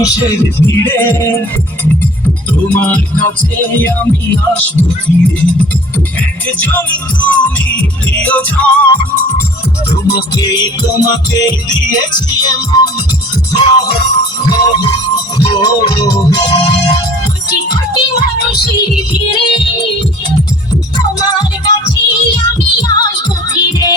মানুষের ভিড়ে তোমার কাছে আমি আসবো ফিরে। একজন তুমি প্রিয়জন, তোমাকেই দিয়েছি এমন। কোটি কোটি মানুষের ভিড়ে তোমার কাছে আমি আসবো ফিরে।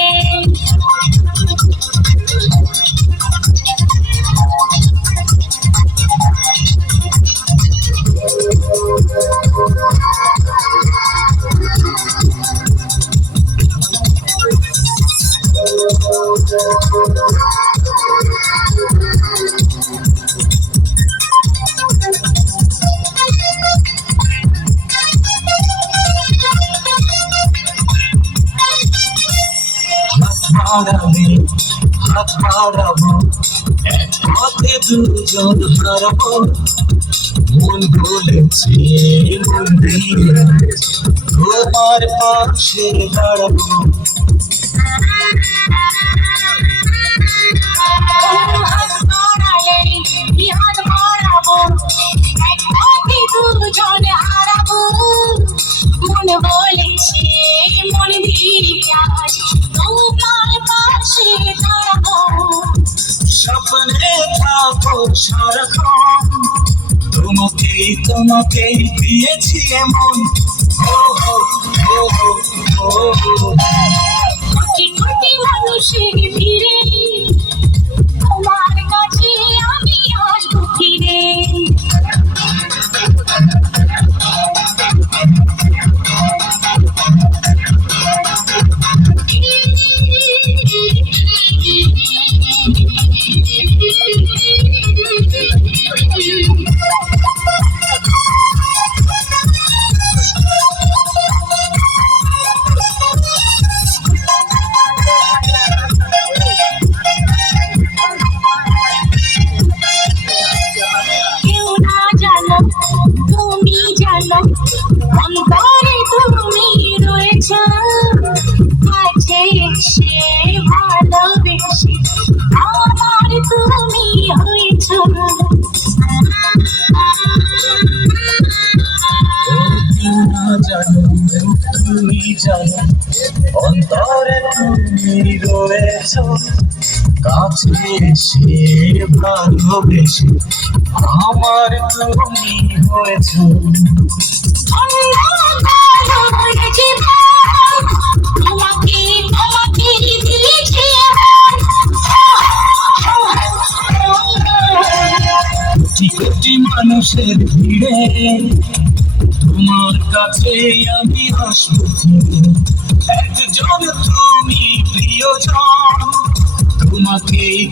হাত বাড়াবো, এক পথে দুজন হারাবো। মন বলেছে মন দিয়ে তোমার পাশে দাঁড়াবো। হাত বাড়ালে হাত বাড়াবো, এক পথে দুজন হারাবো। মন বলেছে মন দিয়ে আজ তোমার পাশে দাঁড়াবো। স্বপ্নে থাকো সারাক্ষণ, তোমাকেই দিয়েছি এমন। কোটি কোটি মানুষের ভিড়ে তোমার কাছে আমি আসবো ফিরে। তুমি জানো অন্তরে তুমি রয়েছ, কাছে এসে ভালোবেসে আমার তুমি হয়েছ। তুমি জানো অন্তরে তুমি রয়েছ, কাছে এসে ভালোবেসে আমার তুমি হয়েছ। কোটি কোটি মানুষের ভিড়ে তোমার কাছে আমি আসবো ফিরে। একজন তুমি প্রিয়জন,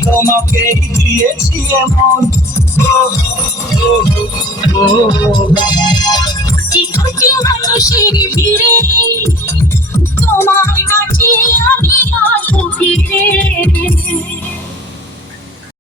তোমাকেই দিয়েছি এমন। কোটি কোটি মানুষের ভিড়ে